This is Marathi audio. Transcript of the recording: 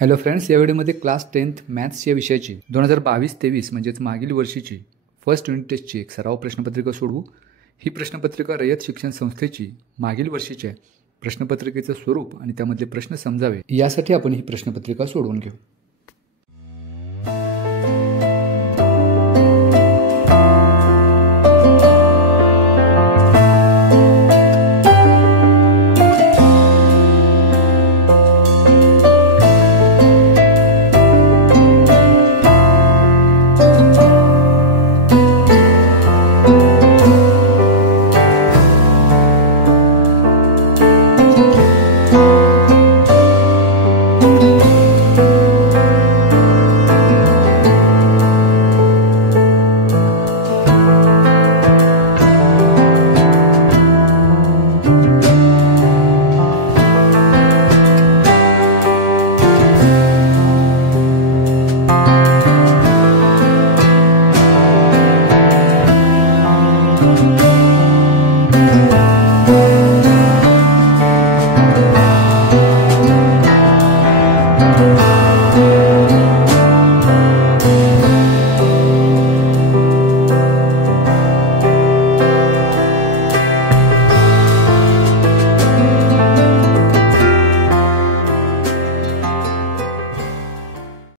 हॅलो फ्रेंड्स, या व्हिडिओमध्ये क्लास 10th मॅथ्स या विषयाची 2022-23 म्हणजेच मागील वर्षीची फर्स्ट युनिट टेस्टची एक सराव प्रश्नपत्रिका सोडवू। ही प्रश्नपत्रिका रयत शिक्षण संस्थेची मागील वर्षीच्या प्रश्नपत्रिकेचं स्वरूप आणि त्यामधले प्रश्न समजावे यासाठी आपण ही प्रश्नपत्रिका सोडवून घेऊ।